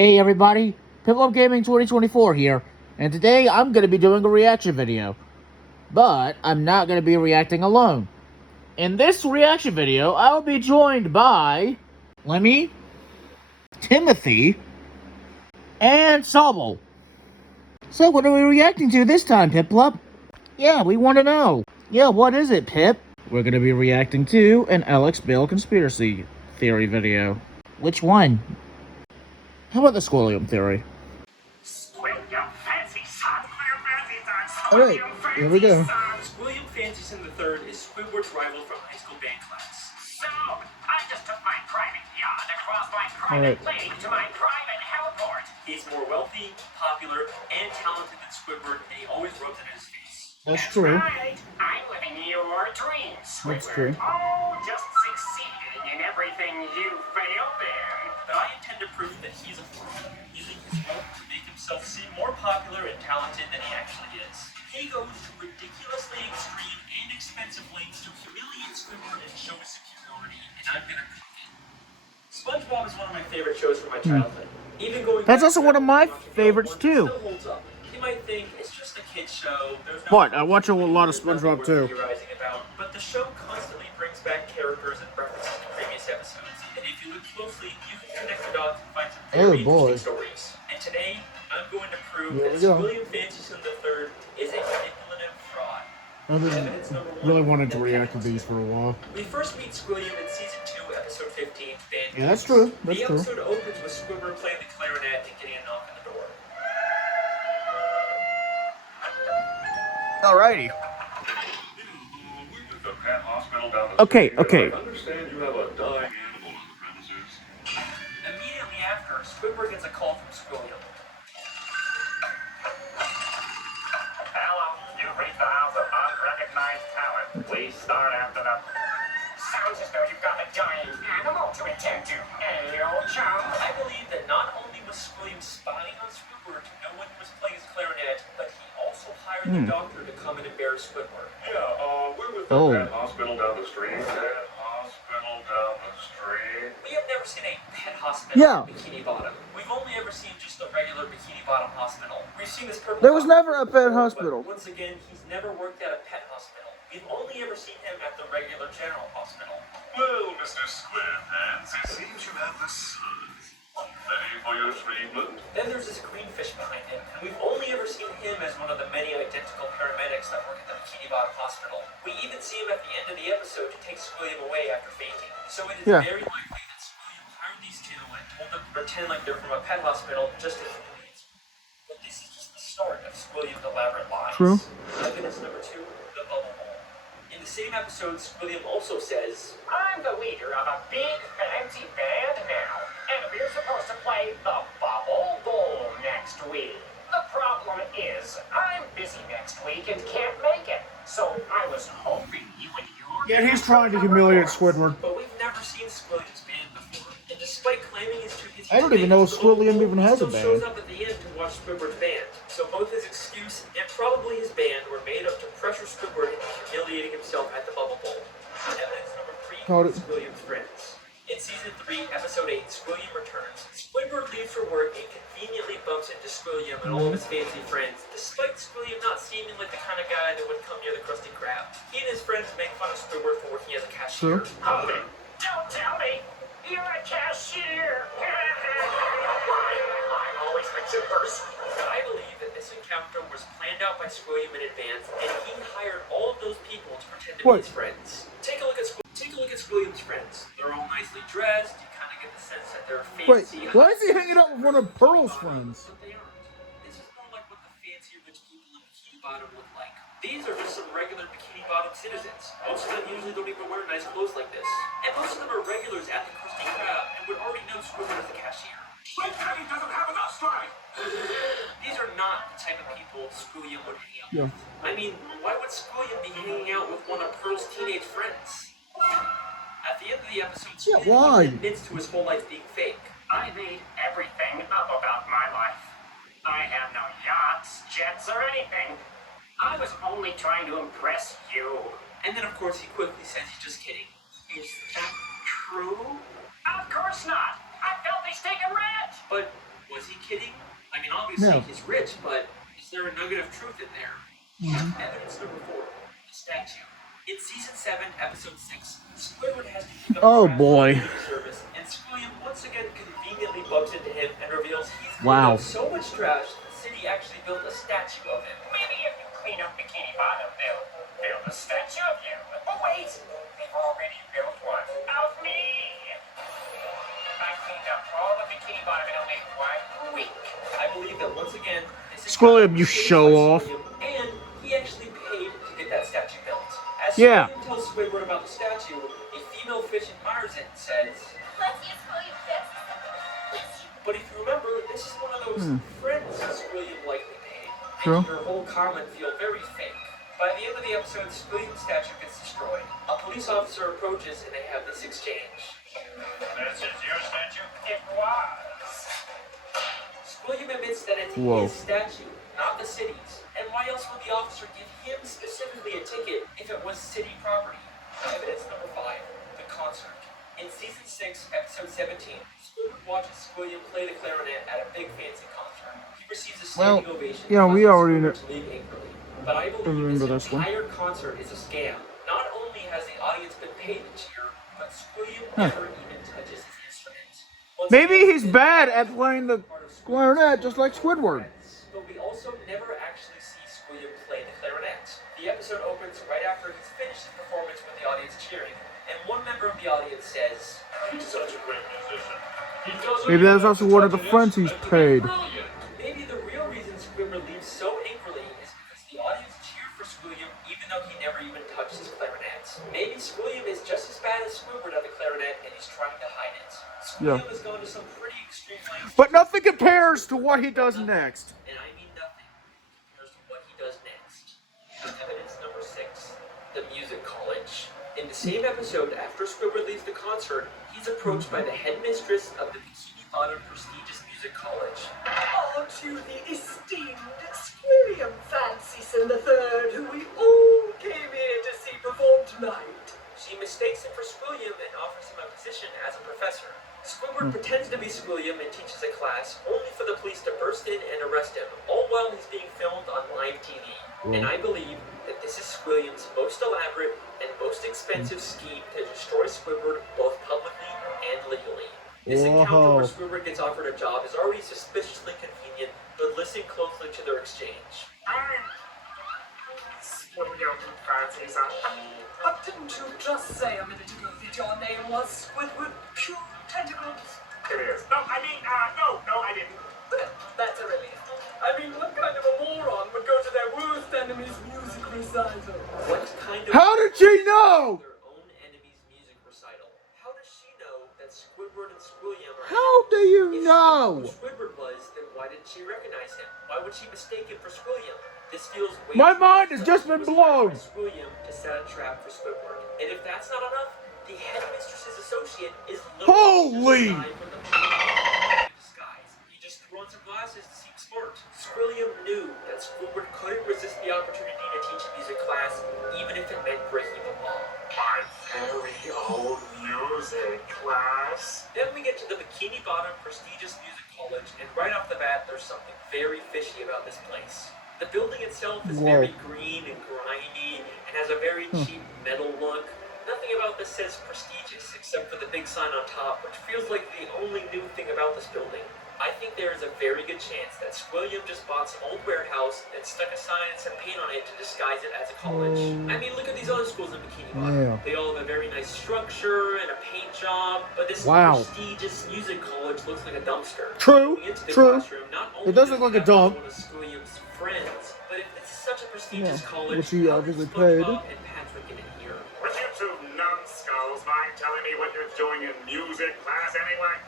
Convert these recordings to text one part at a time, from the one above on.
Hey everybody, Piplup Gaming 2024 here, and today I'm going to be doing a reaction video. But I'm not going to be reacting alone. In this reaction video, I will be joined by Lemmy, Timothy, and Sobble. So what are we reacting to this time, Piplup? Yeah, we want to know. Yeah, what is it, Pip? We're going to be reacting to an Bale conspiracy theory video. Which one? How about the Squilliam Theory? Squilliam Fancy Son. Alright, here we go. Squilliam Fancy Son III is Squidward's rival from high school band class. So, I just took my private yacht across my private lake to my private heliport. He's more wealthy, popular, and talented than Squidward, and he always rubs it in his face. That's true. Right. I'm living your dreams, Squidward. That's true. Oh, just succeeding in everything you failed in. But I intend to prove that he's a fraud, using his wealth to make himself seem more popular and talented than he actually is. He goes to ridiculously extreme and expensive lengths to humiliate Squidward and show his superiority, and I'm gonna prove it. SpongeBob is one of my favorite shows from my childhood. Even going That's also one of my favorites too. still holds up. You might think it's just a kid's show. There's no What? I watch a lot of SpongeBob too. theorizing about, but the show constantly brings back characters and references to previous episodes. And if you look closely, you can connect the dots and find some very interesting stories. And today, I'm going to prove that Squilliam Fancy Son III is a manipulative fraud. I've been really wanted to react to these for a while. We first meet Squilliam in season 2, episode 15, Band. Yeah, that's true. That's the true. episode opens with Squidward playing the clarinet and getting a knock on the door. Alrighty. Okay. Okay. I understand you have a dying animal on the premises. Immediately after, Squidward gets a call from Squilliam. Hello, you've reached the house of unrecognized talent. Please start after the... Sounds as though you've got a dying animal to attend to. Hey, old chum. I believe that not only was Squilliam spying on Squidward to know when he was playing his clarinet, but he also hired the doctor to come and embarrass Squidward. Yeah, we're with the pet hospital down the street. Pet hospital down the street. We have never seen a pet hospital in Bikini Bottom. We've only ever seen just a regular Bikini Bottom hospital. We've seen this purple... There was never a pet hospital. Once again, he's never worked at a pet hospital. We've only ever seen him at the regular general hospital. Well, Mr. Squidhands, it seems you have the suds. Ready for your treatment? Then there's this green fish behind him, and we've only ever seen him as one of the many identical paramedics that work at the Bikini Bottom hospital. We even see him at the end of the episode to take Squilliam away after fainting. So it is very likely that Squilliam hired these two and told them to pretend like they're from a pet hospital just to humiliate Squilliam. But this is just the start of Squilliam's elaborate lies. True. Evidence number 2, the bubble ball. In the same episode, Squilliam also says, I'm the leader of a big fancy band now, and we're supposed to play the Bubble Bowl next week. The problem is, I'm busy next week and can't make it, so I was hoping you and your... Yeah, he's trying to humiliate Squidward. But we've never seen Squilliam's band before, and despite claiming he's too busy... I don't even know if Squilliam even has a he still shows band. up at the end to watch Squidward's band. So both his excuse and probably his band were made up to pressure Squidward into humiliating himself at the Bubble Bowl. Evidence number 3, Squilliam's friends. In season 3, episode 8, Squilliam returns. Squidward leaves for work and conveniently bumps into Squilliam and all of his fancy friends, despite Squilliam not seeming like the kind of guy that would come near the Krusty Krab. He and his friends make fun of Squidward for working as a cashier. Hold it! Don't tell me! You're a cashier! I'm always the first. But I believe that this encounter was planned out by Squilliam in advance, and he hired all of those people to pretend to be his friends. Take a look at Squilliam's friends. They're all nicely dressed. You kind of get the sense that they're fancy. Wait, why is he hanging out with one of Pearl's friends? But they aren't. This is more like what the fancy rich people in Bikini Bottom look like. These are just some regular Bikini Bottom citizens. Most of them usually don't even wear nice clothes like this. And most of them are regulars at the Krusty Krab and would already know Squidward as the cashier. But Daddy doesn't have enough strength! These are not the type of people Squilliam would hang out with. I mean, why would Squilliam be hanging out with one of Pearl's teenage friends? At the end of the episode, Squilliam admits to his whole life being fake. I made everything up about my life. I have no yachts, jets, or anything. I was only trying to impress you. And then, of course, he quickly says he's just kidding. Is that true? Of course not. I felt they stayed in red. But was Was he kidding? I mean, obviously No. he's rich, but is there a nugget of truth in there? Evidence number 4, the statue. In season 7, episode 6, Squidward has to pick up Oh, trash boy. from the service, and Squilliam once again conveniently bumps into him and reveals he's cleaned Wow. up so much trash the city actually built a statue of him. Maybe if you clean up Bikini Bottom, they'll build a statue of you. Oh wait, they've already built one of me. I cleaned up all of Bikini Bottom in only 1 week. I believe that once again, this is Squilliam, you show off. and he actually paid to get that statue built. As Yeah. Squilliam tells Squidward about the statue, a female fish admires it and says, Let's use Squilliam Fist. but if you remember, this is one of those friends Squilliam likely paid, True. making her whole comment feel very fake. By the end of the episode, Squilliam's statue gets destroyed. A police officer approaches and they have this exchange. This is your statue? It was. Squilliam admits that it's Whoa. his statue, not the city's. And why else would the officer give him specifically a ticket if it was city property? Evidence number 5, the concert. In season 6, episode 17, Squidward watches Squilliam play the clarinet at a big fancy concert. He receives a standing ovation. yeah, we causing already Squidward to leave angrily. But I believe remember this this one. entire concert is a scam. Not only has the audience been paid to cheer, but Squilliam never even touches his instrument. Once Maybe again, he's bad at playing the clarinet, just like Squidward. but we also never actually see Squilliam play the clarinet. The episode opens right after he's finished his performance with the audience cheering, and one member of the audience says, He's such a great musician. He Maybe that's also one of the friends he's paid. maybe the real reason Squidward leaves so angrily is because the audience cheered for Squilliam even though he never even touched his clarinet. Maybe Squilliam is just as bad as Squidward at the clarinet and he's trying to hide it. Squilliam has gone to some pretty extreme lengths. But nothing compares to what he does next. And I mean nothing compares to what he does next. Evidence number 6, the music college. In the same episode, after Squidward leaves the concert, he's approached by the headmistress of the Bikini Bottom prestigious music college. Aren't you the esteemed Squilliam Fancyson III, who we all came here to see perform tonight? She mistakes him for Squilliam and offers him a position as a professor. Squidward pretends to be Squilliam and teaches a class, only for the police to burst in and arrest him, all while he's being filmed on live TV. And I believe that this is Squilliam's most elaborate and most expensive scheme to destroy Squidward both publicly and legally. This encounter where Squidward gets offered a job is already suspiciously convenient, but listen closely to their exchange. Squilliam Fancyson. Didn't you just say a minute ago that your name was Squidward Pure Tentacles? It is. No, I didn't. Well, that's a relief. I mean, what kind of a moron would go to their worst enemy's music recital? What kind of How did she know? their own enemy's music recital? How does she know that Squidward and Squilliam are How do you If she know? knew who Squidward was, then why didn't she recognize him? Why would she mistake him for Squilliam? This feels way My too mind much has like just she been was hired blown. by Squilliam to set a trap for Squidward. And if that's not enough, the headmistress's associate is Holy! literally from the disguise. He just threw on some glasses to seem smart. Squilliam knew that Squidward couldn't resist the opportunity to teach a music class, even if it meant breaking the law. My very own music class. Then we get to the Bikini Bottom prestigious music college, and right off the bat, there's something very fishy about this place. The building itself is very green and grimy, and has a very cheap metal look. Nothing about this says prestigious, except for the big sign on top, which feels like the only new thing about this building. I think there is a very good chance that Squilliam just bought some old warehouse and stuck a sign and some paint on it to disguise it as a college. I mean, look at these other schools in Bikini Bottom. Yeah. They all have a very nice structure and a paint job, but this Wow. prestigious music college looks like a dumpster. True, Going into the true. classroom, not only It does look like a have dump. one of Squilliam's friends, but if this is such a prestigious college, which he how obviously did paid. SpongeBob and Patrick get in here? Would you two numbskulls mind telling me what you're doing in music class anyway?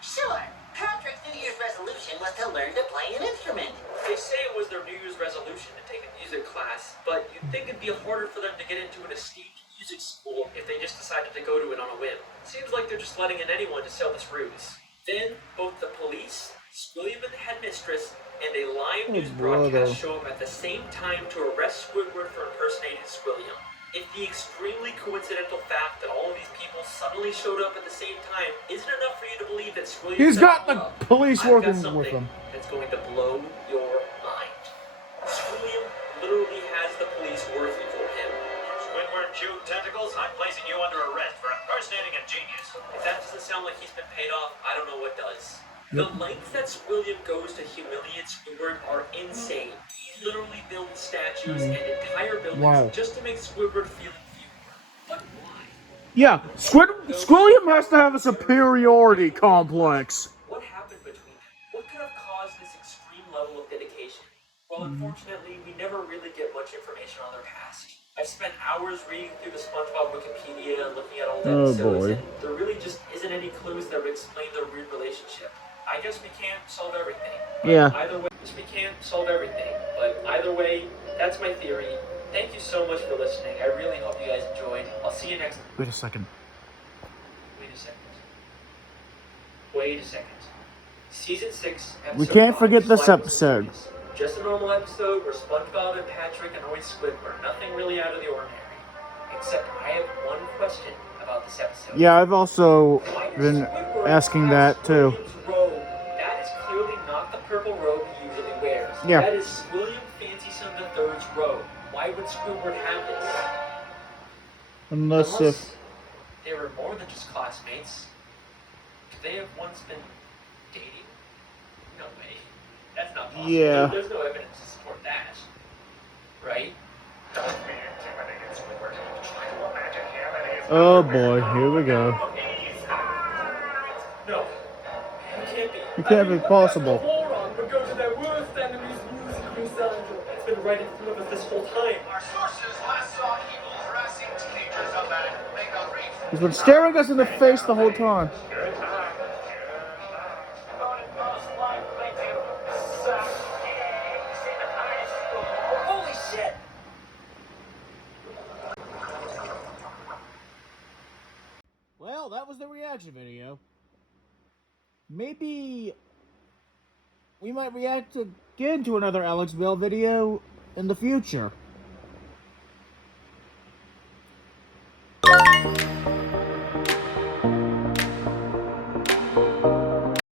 Sure. Patrick's New Year's resolution was to learn to play an instrument. They say it was their New Year's resolution to take a music class, but you'd think it'd be harder for them to get into an esteemed music school if they just decided to go to it on a whim. Seems like they're just letting in anyone to sell this ruse. Then, both the police, Squilliam and the headmistress, and a live news broadcast show up at the same time to arrest Squidward for impersonating Squilliam. If the extremely coincidental fact that all of these people suddenly showed up at the same time isn't enough for you to believe that Squilliam He's set got them the up, police I've working got with something him. that's going to blow your mind. Squilliam literally has the police working for him. Squidward June Tentacles, I'm placing you under arrest for impersonating a genius. If that doesn't sound like he's been paid off, I don't know what does. The lengths that Squilliam goes to humiliate Squidward are insane. He literally builds statues and entire buildings just to make Squidward feel inferior. But why? Yeah, Squilliam has to have a superiority complex. What happened between them? What could have caused this extreme level of dedication? Well, unfortunately, we never really get much information on their past. I've spent hours reading through the SpongeBob Wikipedia and looking at old episodes, and there really just isn't any clues that would explain their weird relationship. I guess we can't solve everything. Yeah. Either way, we can't solve everything. But either way, that's my theory. Thank you so much for listening. I really hope you guys enjoyed. I'll see you next time. Wait a second. Wait a second. Season 6, episode We can't 5, forget this Slime episode. Stories. Just a normal episode where SpongeBob and Patrick annoy Squidward. Nothing really out of the ordinary. Except I have one question about this episode. Yeah, I've also Why does been Squidward asking have that too. Squilliam's robe? That is clearly not the purple robe he usually wears. Yeah. That is Squilliam Fancyson III's robe. Why would Squidward have this? Unless if... they were more than just classmates. Could they have once been dating? No way. That's not possible. Yeah. There's no evidence to support that. Right? Don't be intimidated, Squidward. Try to imagine him and his Oh boy, here we go. No. It can't be. It can't be possible. Moron would go to their worst enemy's music recital. It's been right in front of us this whole time. Our sources last saw evil harassing teenagers of that mega reef. He's been staring us in the face the whole time. Good time. Holy shit! Well, that was the reaction video. Maybe we might react again to another Alex Bale video in the future.